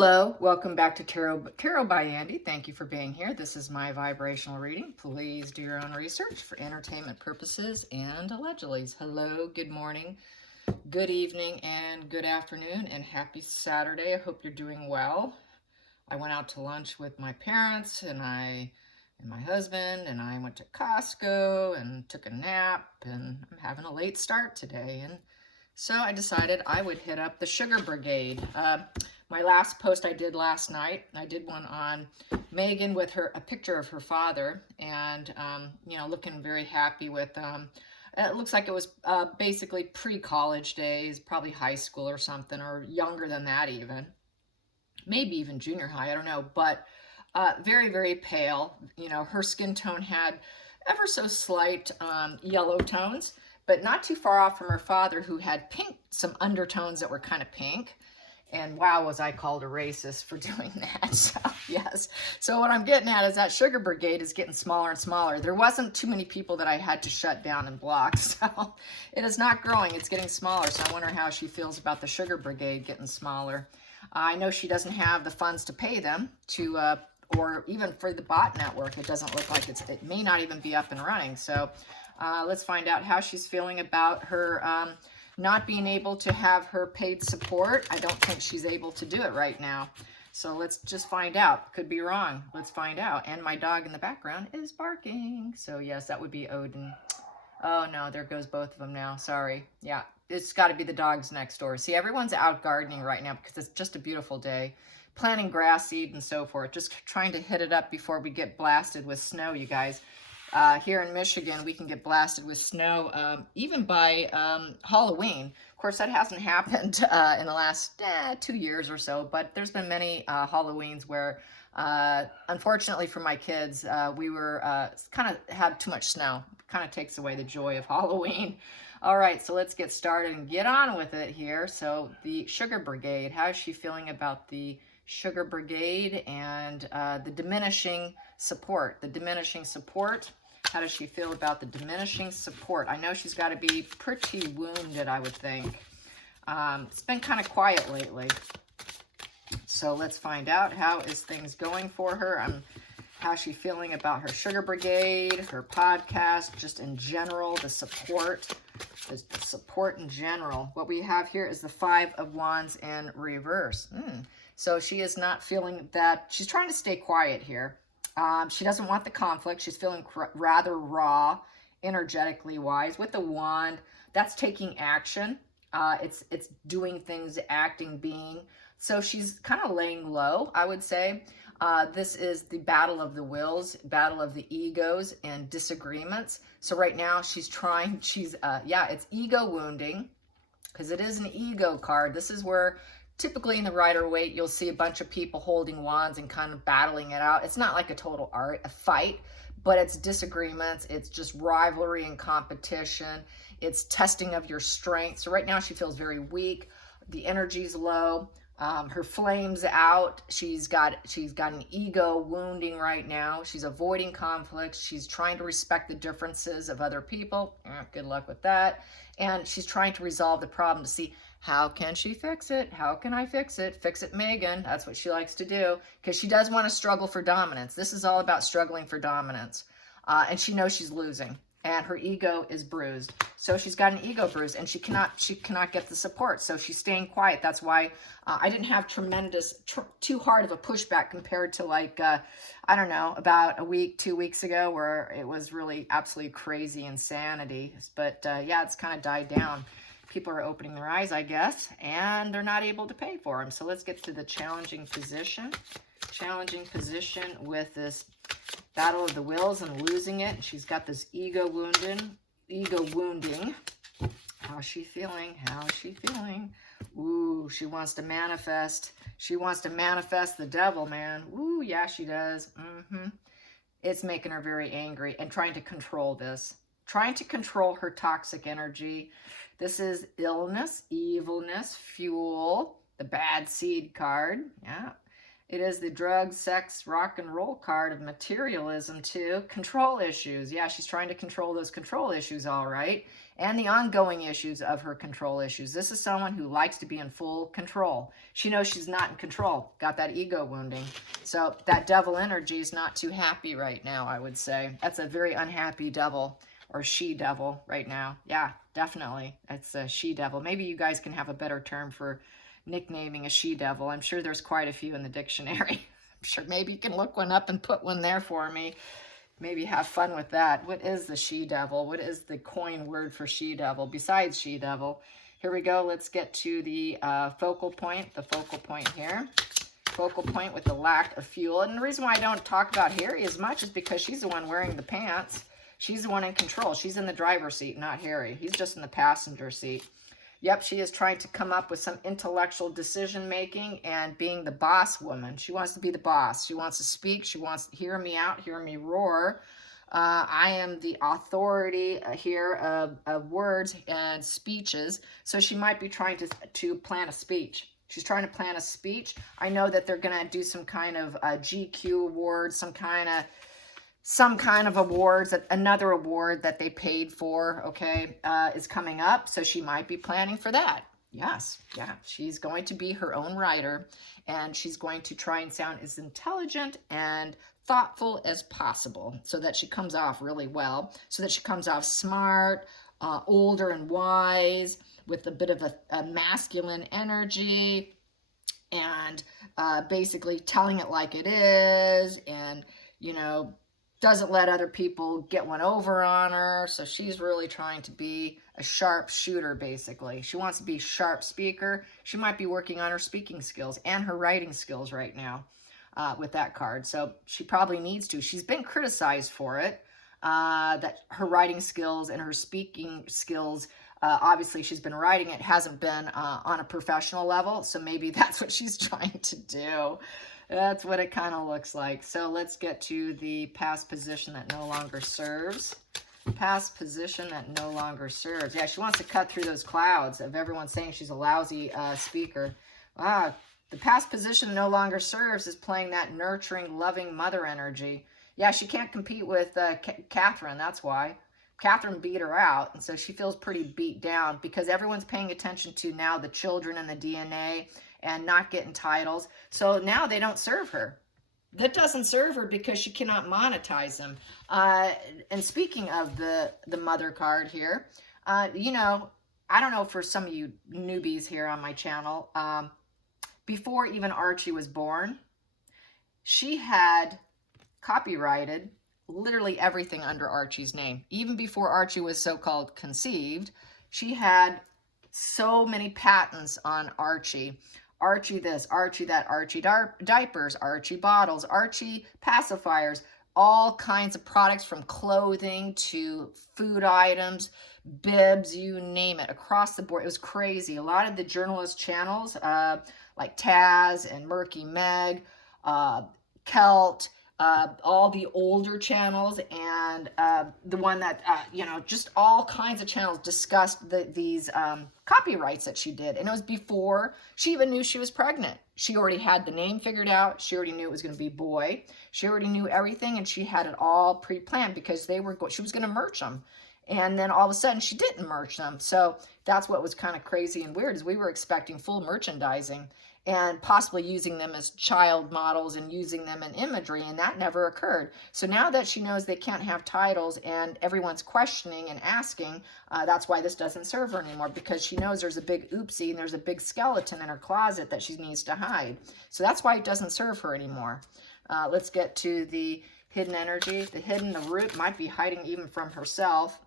Hello, welcome back to Tarot by Andy. Thank you for being here. This is my vibrational reading. Please do your own research for entertainment purposes and allegedly. Hello, good morning, good evening, and good afternoon, and happy Saturday. I hope you're doing well. I went out to lunch with my parents and my husband, and I went to Costco and took a nap, and I'm having a late start today. And so I decided I would hit up the Sugar Brigade. My last post I did last night, I did one on Megan with a picture of her father, and looking very happy with. It looks like it was basically pre-college days, probably high school or something, or younger than that even, maybe even junior high. I don't know, but very, very pale. Her skin tone had ever so slight yellow tones, but not too far off from her father, who had pink, some undertones that were kind of pink. And wow, was I called a racist for doing that. So yes. So what I'm getting at is that Sugar Brigade is getting smaller and smaller. There wasn't too many people that I had to shut down and block. So it is not growing. It's getting smaller. So I wonder how she feels about the Sugar Brigade getting smaller. I know she doesn't have the funds to pay them to, or even for the bot network. It doesn't look like it may not even be up and running. So let's find out how she's feeling about her not being able to have her paid support. I don't think she's able to do it right now. So let's just find out. Could be wrong. Let's find out. And my dog in the background is barking. So yes, that would be Odin. Oh no, there goes both of them now. Sorry. Yeah, it's got to be the dogs next door. See, everyone's out gardening right now because it's just a beautiful day. Planting grass seed and so forth. Just trying to hit it up before we get blasted with snow, you guys. Here in Michigan, we can get blasted with snow even by Halloween. Of course, that hasn't happened in the last 2 years or so, but there's been many Halloweens where, unfortunately for my kids, we were kind of had too much snow. Kind of takes away the joy of Halloween. All right, so let's get started and get on with it here. So the Sugar Brigade, how is she feeling about the Sugar Brigade and the diminishing support? The diminishing support. How does she feel about the diminishing support? I know she's got to be pretty wounded, I would think. It's been kind of quiet lately. So let's find out how is things going for her. How's she feeling about her Sugar Brigade, her podcast, just in general, the support in general. What we have here is the Five of Wands in reverse. So she is not feeling that. She's trying to stay quiet here. She doesn't want the conflict. She's feeling rather raw, energetically wise. With the wand, that's taking action. It's doing things, acting, being. So she's kind of laying low, I would say. This is the battle of the wills, battle of the egos and disagreements. So right now it's ego wounding, because it is an ego card. This is where typically in the Rider-Waite, you'll see a bunch of people holding wands and kind of battling it out. It's not like a total fight, but it's disagreements. It's just rivalry and competition. It's testing of your strength. So right now she feels very weak. The energy's low. Her flame's out. She's got an ego wounding right now. She's avoiding conflicts. She's trying to respect the differences of other people. Good luck with that. And she's trying to resolve the problem to see, how can she fix it? How can I fix it? Fix it, Megan. That's what she likes to do, because she does want to struggle for dominance. This is all about struggling for dominance. And she knows she's losing, and her ego is bruised. So she's got an ego bruise, and she cannot get the support. So she's staying quiet. That's why I didn't have too hard of a pushback compared to I don't know, about a week, 2 weeks ago, where it was really absolutely crazy insanity. But yeah, it's kind of died down. People are opening their eyes, I guess, and they're not able to pay for them. So let's get to the challenging position. Challenging position with this battle of the wills and losing it. She's got this ego wounding. How's she feeling? How's she feeling? Ooh, she wants to manifest. She wants to manifest the devil, man. Ooh, yeah, she does. It's making her very angry and trying to control this. Trying to control her toxic energy. This is illness, evilness, fuel, the bad seed card. Yeah. It is the drug, sex, rock and roll card of materialism too. Control issues. Yeah, she's trying to control those control issues, all right. And the ongoing issues of her control issues. This is someone who likes to be in full control. She knows she's not in control. Got that ego wounding. So that devil energy is not too happy right now, I would say. That's a very unhappy devil, or she-devil right now. Yeah, definitely. It's a she-devil. Maybe you guys can have a better term for nicknaming a she-devil. I'm sure there's quite a few in the dictionary. I'm sure maybe you can look one up and put one there for me. Maybe have fun with that. What is the she-devil? What is the coin word for she-devil besides she-devil? Here we go. Let's get to the focal point. The focal point here. Focal point with the lack of fuel. And the reason why I don't talk about Harry as much is because she's the one wearing the pants. She's the one in control. She's in the driver's seat, not Harry. He's just in the passenger seat. Yep, she is trying to come up with some intellectual decision-making and being the boss woman. She wants to be the boss. She wants to speak. She wants to hear me out, hear me roar. I am the authority here of words and speeches. So she might be trying to plan a speech. She's trying to plan a speech. I know that they're going to do some kind of GQ award, some kind of awards, another award that they paid for, okay, is coming up. So she might be planning for that. Yes, yeah, she's going to be her own writer, and she's going to try and sound as intelligent and thoughtful as possible so that she comes off really well, so that she comes off smart, older and wise, with a bit of a masculine energy, and basically telling it like it is, and, you know, doesn't let other people get one over on her. So she's really trying to be a sharp shooter, basically. She wants to be a sharp speaker. She might be working on her speaking skills and her writing skills right now with that card. So she probably needs to. She's been criticized for it, that her writing skills and her speaking skills, obviously she's been writing it, hasn't been on a professional level. So maybe that's what she's trying to do. That's what it kind of looks like. So let's get to the past position that no longer serves. Past position that no longer serves. Yeah, she wants to cut through those clouds of everyone saying she's a lousy speaker. The past position no longer serves is playing that nurturing, loving mother energy. Yeah, she can't compete with Catherine. That's why. Catherine beat her out, and so she feels pretty beat down because everyone's paying attention to now the children and the DNA and not getting titles. So now they don't serve her. That doesn't serve her because she cannot monetize them. And speaking of the mother card here, you know, I don't know, for some of you newbies here on my channel, before even Archie was born, she had copyrighted literally everything under Archie's name. Even before Archie was so-called conceived, she had so many patents on Archie. Archie this, Archie that, Archie diapers, Archie bottles, Archie pacifiers, all kinds of products from clothing to food items, bibs, you name it, across the board. It was crazy. A lot of the journalist channels, like Taz and Murky Meg, Kelt, all the older channels, and the one that, you know, just all kinds of channels discussed these copyrights that she did. And it was before she even knew she was pregnant. She already had the name figured out. She already knew it was going to be boy. She already knew everything, and she had it all pre-planned because she was going to merch them. And then all of a sudden she didn't merch them. So that's what was kind of crazy and weird, is we were expecting full merchandising and possibly using them as child models and using them in imagery, and that never occurred. So now that she knows they can't have titles and everyone's questioning and asking, that's why this doesn't serve her anymore, because she knows there's a big oopsie and there's a big skeleton in her closet that she needs to hide. So that's why it doesn't serve her anymore. Let's get to the hidden energy. The root might be hiding even from herself.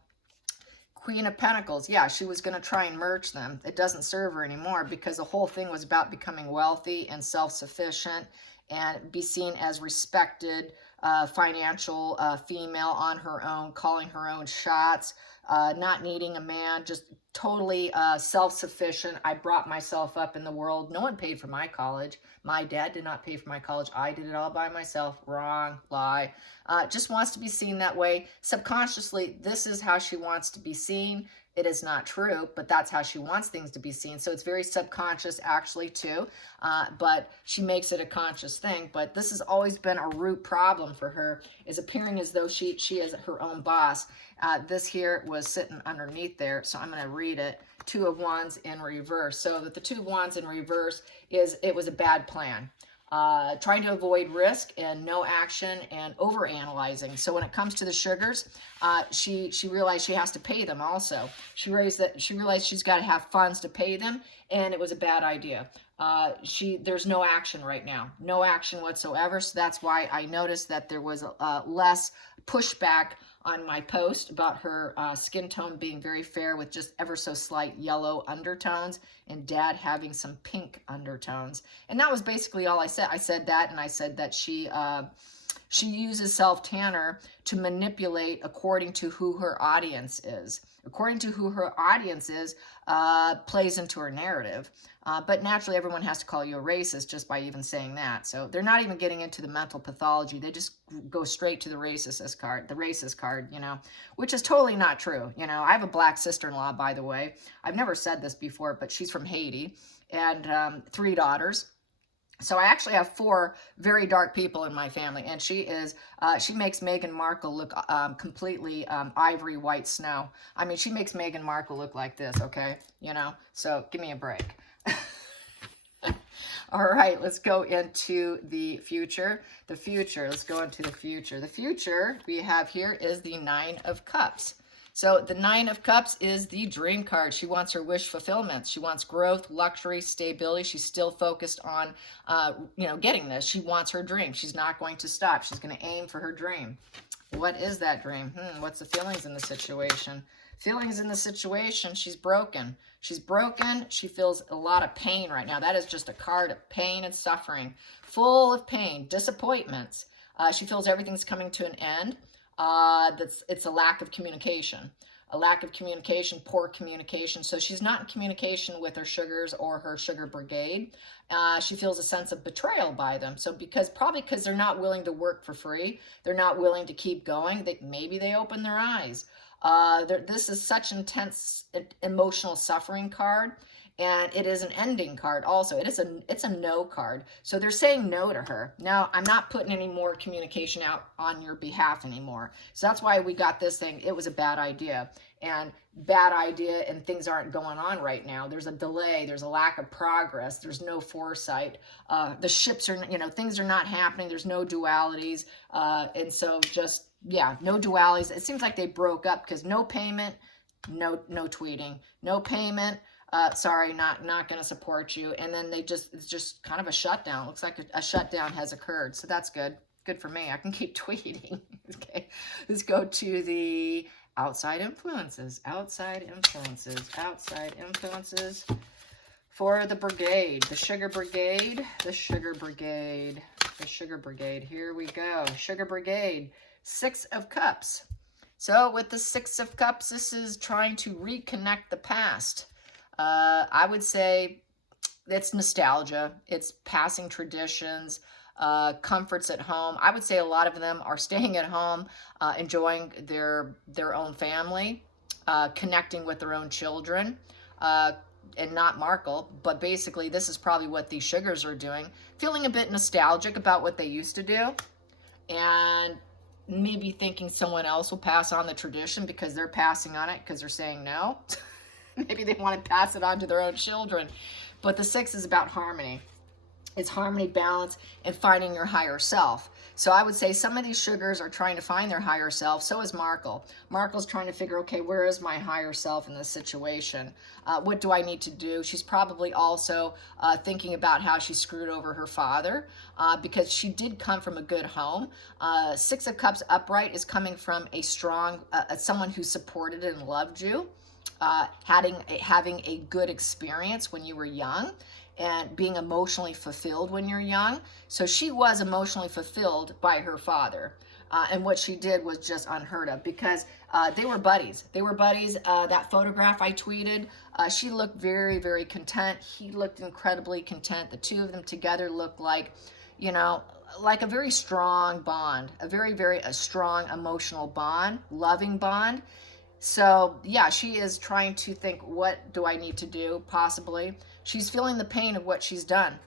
Queen of Pentacles, yeah, she was going to try and merge them. It doesn't serve her anymore because the whole thing was about becoming wealthy and self-sufficient and be seen as respected financial female on her own, calling her own shots, not needing a man, just totally self-sufficient. I brought myself up in the world. No one paid for my college. My dad did not pay for my college. I did it all by myself. Wrong, lie. Just wants to be seen that way. Subconsciously, this is how she wants to be seen. It is not true, but that's how she wants things to be seen. So it's very subconscious actually too, but she makes it a conscious thing. But this has always been a root problem for her, is appearing as though she is her own boss. This here was sitting underneath there, so I'm going to read it. Two of Wands in reverse. So that the Two of Wands in reverse is, it was a bad plan. Trying to avoid risk and no action and overanalyzing. So when it comes to the sugars, she realized she has to pay them also. She realized she's got to have funds to pay them, and it was a bad idea. There's no action right now, no action whatsoever. So that's why I noticed that there was less pushback on my post about her skin tone being very fair with just ever so slight yellow undertones, and Dad having some pink undertones. And that was basically all I said. I said that, and I said that she uses self-tanner to manipulate according to who her audience is. According to who her audience is, plays into her narrative. But naturally, everyone has to call you a racist just by even saying that. So they're not even getting into the mental pathology. They just go straight to the racist card, you know, which is totally not true. You know, I have a black sister-in-law, by the way. I've never said this before, but she's from Haiti, and 3 daughters. So I actually have 4 very dark people in my family, and she makes Meghan Markle look completely ivory white snow. I mean, she makes Meghan Markle look like this, okay? You know, so give me a break. All right, let's go into the future. Let's go into the future. The future we have here is the 9 of Cups. So the 9 of Cups is the dream card. She wants her wish fulfillment. She wants growth, luxury, stability. She's still focused on, you know, getting this. She wants her dream. She's not going to stop. She's going to aim for her dream. What is that dream? What's the feelings in the situation? Feelings in the situation, she's broken. She's broken. She feels a lot of pain right now. That is just a card of pain and suffering. Full of pain, disappointments. She feels everything's coming to an end. It's a lack of communication. A lack of communication, poor communication. So she's not in communication with her sugars or her sugar brigade. She feels a sense of betrayal by them. So probably because they're not willing to work for free. They're not willing to keep going. Maybe they open their eyes. This is such intense emotional suffering card, and it is an ending card also. It's a no card. So they're saying no to her. Now, I'm not putting any more communication out on your behalf anymore. So that's why we got this thing. It was a bad idea, and things aren't going on right now. There's a delay. There's a lack of progress. There's no foresight. The ships are, you know, things are not happening. There's no dualities. And so just, yeah, no dualities. It seems like they broke up because no payment, no tweeting, no payment. Sorry, not going to support you. And then it's just kind of a shutdown. Looks like a shutdown has occurred. So that's good. Good for me. I can keep tweeting. Okay. Let's go to the outside influences for the brigade, the sugar brigade. Here we go. Sugar brigade, 6 of Cups. So with the 6 of Cups, this is trying to reconnect the past. I would say it's nostalgia. It's passing traditions, comforts at home. I would say a lot of them are staying at home, enjoying their own family, connecting with their own children, and not Markle. But basically, this is probably what these sugars are doing, feeling a bit nostalgic about what they used to do, and maybe thinking someone else will pass on the tradition because they're passing on it because they're saying no. Maybe they want to pass it on to their own children. But the 6 is about harmony. It's harmony, balance, and finding your higher self. So I would say some of these sugars are trying to find their higher self. So is Markle. Markle's trying to figure, okay, where is my higher self in this situation? What do I need to do? She's probably also thinking about how she screwed over her father because she did come from a good home. 6 of Cups upright is coming from a strong, someone who supported and loved you. Having a good experience when you were young and being emotionally fulfilled when you're young. So she was emotionally fulfilled by her father. And what she did was just unheard of because they were buddies. That photograph I tweeted, she looked very, very content. He looked incredibly content. The two of them together looked like, you know, like a very strong bond, a very, very strong emotional bond, loving bond. So yeah, she is trying to think, what do I need to do? Possibly. She's feeling the pain of what she's done.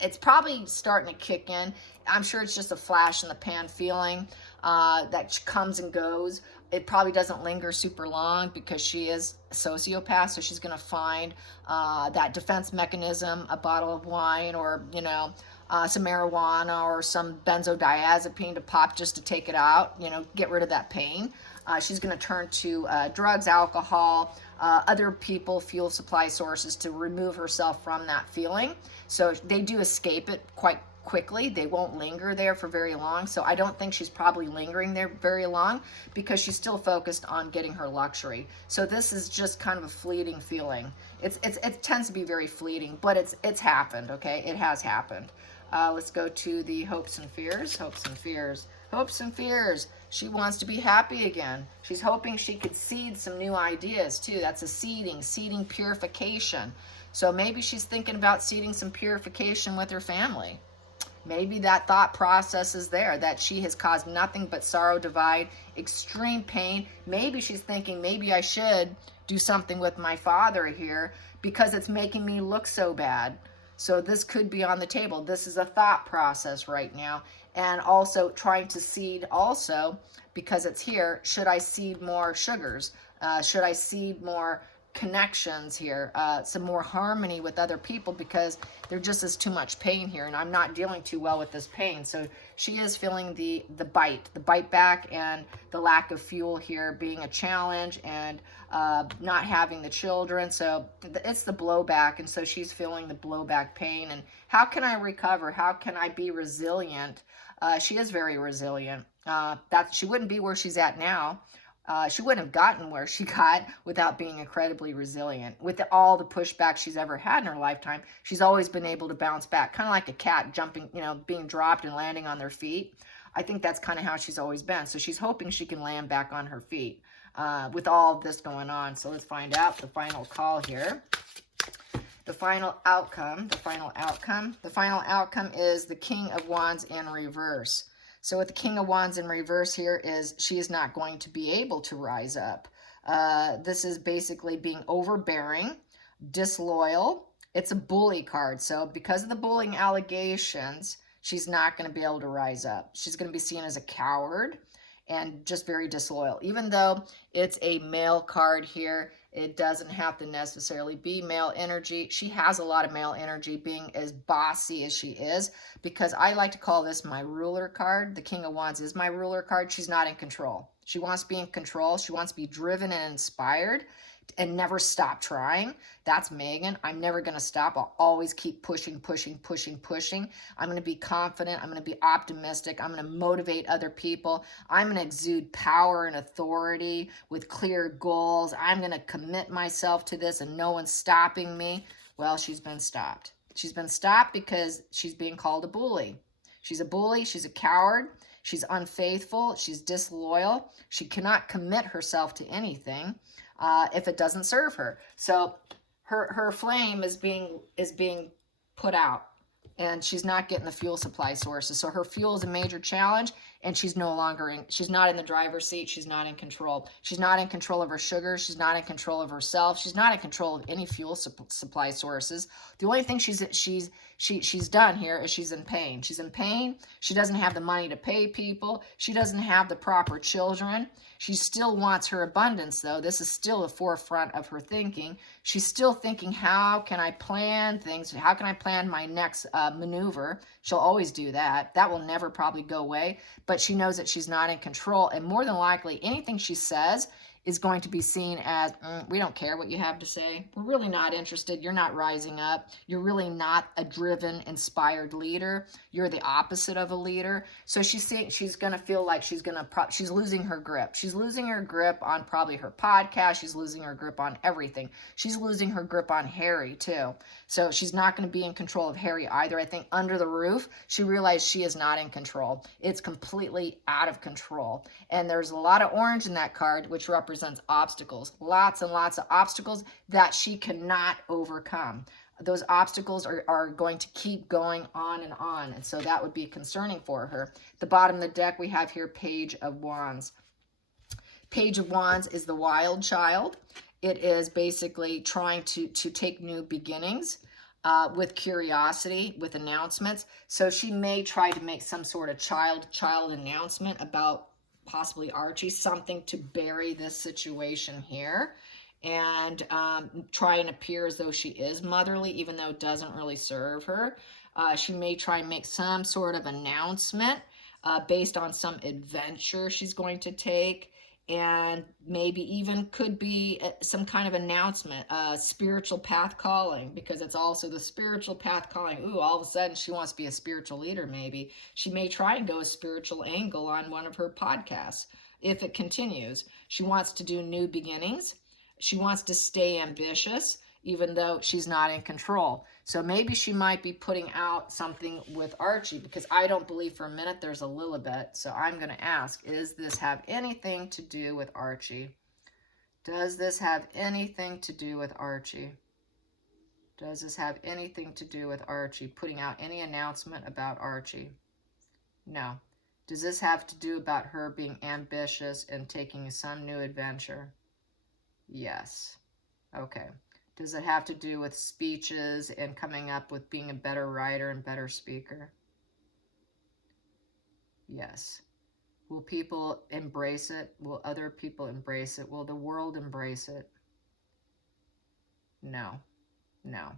It's probably starting to kick in. I'm sure it's just a flash in the pan feeling that comes and goes. It probably doesn't linger super long because she is a sociopath, so she's going to find that defense mechanism, a bottle of wine, or some marijuana or some benzodiazepine to pop just to take it out, get rid of that pain. She's going to turn to drugs, alcohol, other people, fuel supply sources to remove herself from that feeling. So they do escape it quite quickly. They won't linger there for very long. So I don't think she's probably lingering there very long because she's still focused on getting her luxury. So this is just kind of a fleeting feeling. It tends to be very fleeting, but it's happened, okay? It has happened. Let's go to the hopes and fears. Hopes and fears. Hopes and fears. She wants to be happy again. She's hoping she could seed some new ideas too. That's a seeding purification. So maybe she's thinking about seeding some purification with her family. Maybe that thought process is there, that she has caused nothing but sorrow, divide, extreme pain. Maybe she's thinking, maybe I should do something with my father here because it's making me look so bad. So this could be on the table. This is a thought process right now. And also trying to seed also, because it's here, should I seed more sugars? Should I seed more connections here, some more harmony with other people, because there just is too much pain here and I'm not dealing too well with this pain. So she is feeling the bite back, and the lack of fuel here being a challenge, and not having the children. So it's the blowback, and so she's feeling the blowback pain. And how can I recover? How can I be resilient? She is very resilient. That she wouldn't be where she's at now. She wouldn't have gotten where she got without being incredibly resilient. With all the pushback she's ever had in her lifetime, she's always been able to bounce back, kind of like a cat jumping, being dropped and landing on their feet. I think that's kind of how she's always been. So she's hoping she can land back on her feet with all of this going on. So let's find out the final call here. The final outcome is the King of Wands in reverse. So with the King of Wands in reverse here is she is not going to be able to rise up. This is basically being overbearing, disloyal. It's a bully card. So because of the bullying allegations, she's not going to be able to rise up. She's going to be seen as a coward and just very disloyal. Even though it's a male card here, it doesn't have to necessarily be male energy. She has a lot of male energy, being as bossy as she is, because I like to call this my ruler card. The King of Wands is my ruler card. She's not in control. She wants to be in control. She wants to be driven and inspired and never stop trying. That's Megan. I'm never going to stop. I'll always keep pushing. I'm going to be confident. I'm going to be optimistic. I'm going to motivate other people. I'm going to exude power and authority with clear goals. I'm going to commit myself to this and no one's stopping me. Well, she's been stopped. She's been stopped because she's being called a bully. She's a bully. She's a coward. She's unfaithful. She's disloyal. She cannot commit herself to anything if it doesn't serve her. So her flame is being put out, and she's not getting the fuel supply sources. So her fuel is a major challenge, and she's not in the driver's seat. She's not in control. She's not in control of her sugar. She's not in control of herself. She's not in control of any fuel supply sources. The only thing she's done here is she's in pain. She's in pain. She doesn't have the money to pay people. She doesn't have the proper children. She still wants her abundance, though. This is still the forefront of her thinking. She's still thinking, how can I plan things? How can I plan my next maneuver? She'll always do that. That will never probably go away. But she knows that she's not in control. And more than likely, anything she says is going to be seen as, we don't care what you have to say. We're really not interested. You're not rising up. You're really not a driven, inspired leader. You're the opposite of a leader. So she's going to feel like she's losing her grip. She's losing her grip on probably her podcast. She's losing her grip on everything. She's losing her grip on Harry too. So she's not going to be in control of Harry either. I think under the roof, she realized she is not in control. It's completely out of control. And there's a lot of orange in that card, which represents obstacles. Lots and lots of obstacles that she cannot overcome. Those obstacles are going to keep going on and on. And so that would be concerning for her. At the bottom of the deck, we have here Page of Wands. Page of Wands is the wild child. It is basically trying to take new beginnings with curiosity, with announcements. So she may try to make some sort of child announcement about possibly Archie, something to bury this situation here, and try and appear as though she is motherly, even though it doesn't really serve her. She may try and make some sort of announcement based on some adventure she's going to take, and maybe even could be some kind of announcement, spiritual path calling, because it's also the spiritual path calling. Ooh, all of a sudden she wants to be a spiritual leader. Maybe she may try and go a spiritual angle on one of her podcasts. If it continues, she wants to do new beginnings. She wants to stay ambitious, even though she's not in control. So maybe she might be putting out something with Archie, because I don't believe for a minute there's a Lilibet. So I'm going to ask, does this have anything to do with Archie? Does this have anything to do with Archie? Does this have anything to do with Archie? Putting out any announcement about Archie? No. Does this have to do about her being ambitious and taking some new adventure? Yes. Okay. Does it have to do with speeches and coming up with being a better writer and better speaker? Yes. Will people embrace it? Will other people embrace it? Will the world embrace it? No. No.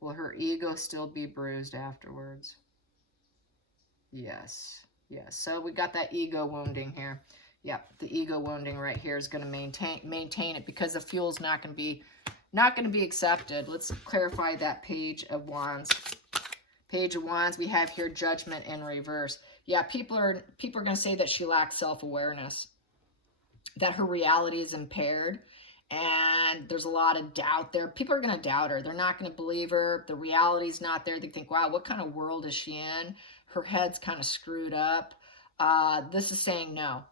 Will her ego still be bruised afterwards? Yes. Yes. So we got that ego wounding here. Yeah, the ego wounding right here is going to maintain it, because the fuel's not going to be accepted. Let's clarify that Page of Wands. Page of Wands, we have here Judgment in reverse. Yeah, people are going to say that she lacks self-awareness, that her reality is impaired, and there's a lot of doubt there. People are going to doubt her. They're not going to believe her. The reality's not there. They think, wow, what kind of world is she in? Her head's kind of screwed up. This is saying no.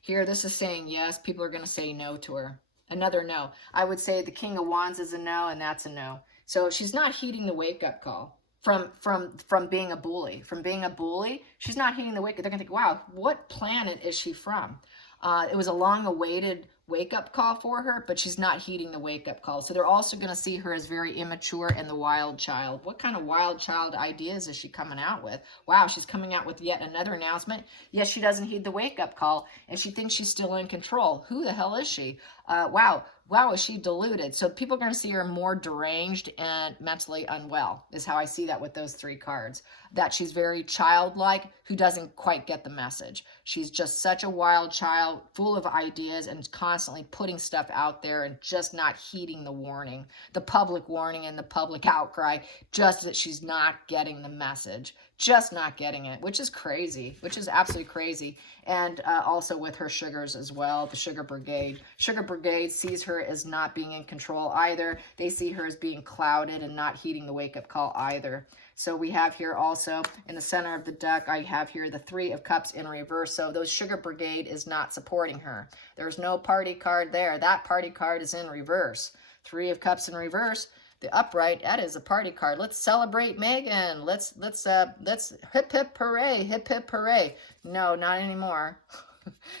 Here, this is saying yes. People are going to say no to her. Another no. I would say the King of Wands is a no, and that's a no. So she's not heeding the wake-up call from being a bully. From being a bully, she's not heeding the wake-up. They're going to think, wow, what planet is she from? It was a long-awaited wake-up call for her, but she's not heeding the wake-up call. So they're also going to see her as very immature and the wild child. What kind of wild child ideas is she coming out with? Wow, she's coming out with yet another announcement. Yes, she doesn't heed the wake-up call, and she thinks she's still in control. Who the hell is she? Wow, is she deluded? So people are going to see her more deranged and mentally unwell, is how I see that with those three cards. That she's very childlike, who doesn't quite get the message. She's just such a wild child, full of ideas, and constantly putting stuff out there and just not heeding the warning, the public warning and the public outcry, just that she's not getting the message, just not getting it, which is crazy, which is absolutely crazy. And also with her sugars as well, the Sugar Brigade. Sugar Brigade sees her as not being in control either. They see her as being clouded and not heeding the wake-up call either. So we have here also in the center of the deck, I have here the Three of Cups in reverse. So those Sugar Brigade is not supporting her. There's no party card there. That party card is in reverse. Three of Cups in reverse. The upright, that is a party card. Let's celebrate Megan. Let's hip hip hooray, hip hip hooray. No, not anymore.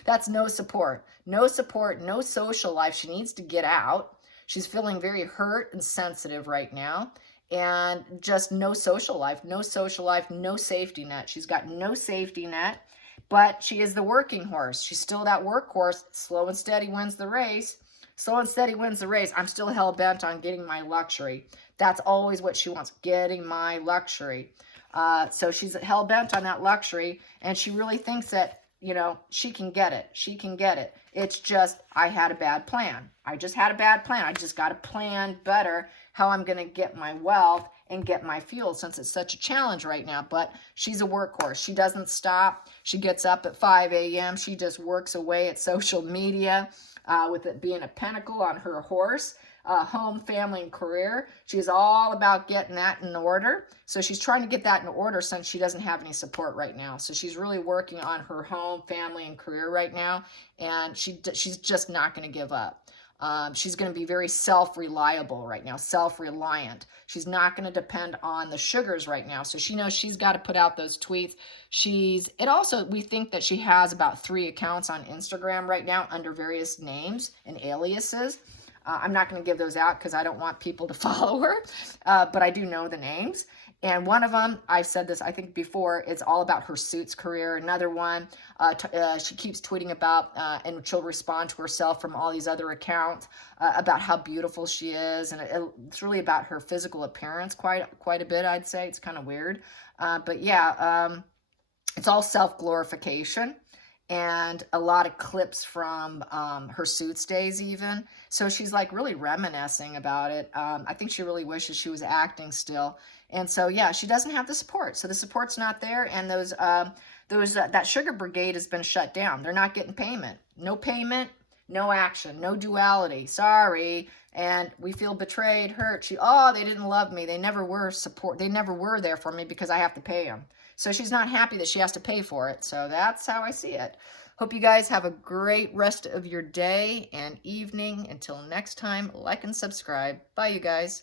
That's no support. No support, no social life. She needs to get out. She's feeling very hurt and sensitive right now. And just no social life, no safety net. She's got no safety net, but she is the working horse. She's still that workhorse. Slow and steady wins the race. Slow and steady wins the race. I'm still hell-bent on getting my luxury. That's always what she wants, getting my luxury. So she's hell-bent on that luxury, and she really thinks that, you know, she can get it. She can get it. It's just, I had a bad plan. I just had a bad plan. I just got to plan better how I'm going to get my wealth and get my fuel, since it's such a challenge right now. But she's a workhorse. She doesn't stop. She gets up at 5 a.m. She just works away at social media with it being a pentacle on her horse. Home, family, and career. She's all about getting that in order. So she's trying to get that in order since she doesn't have any support right now. So she's really working on her home, family, and career right now. And she's just not going to give up. She's going to be very self-reliable right now, self-reliant. She's not going to depend on the sugars right now. So she knows she's got to put out those tweets. We think that she has about 3 accounts on Instagram right now under various names and aliases. I'm not going to give those out because I don't want people to follow her, but I do know the names. And one of them, I've said this, I think before, it's all about her Suits career. Another one, she keeps tweeting about, and she'll respond to herself from all these other accounts about how beautiful she is. And it's really about her physical appearance quite a bit, I'd say. It's kind of weird. But yeah, it's all self-glorification. And a lot of clips from her Suits days even. So she's like really reminiscing about it. I think she really wishes she was acting still. And so, yeah, she doesn't have the support. So the support's not there. And that sugar brigade has been shut down. They're not getting payment. No payment, no action, no duality. Sorry. And we feel betrayed, hurt. They didn't love me. They never were They never were there for me because I have to pay them. So she's not happy that she has to pay for it. So that's how I see it. Hope you guys have a great rest of your day and evening. Until next time, like and subscribe. Bye, you guys.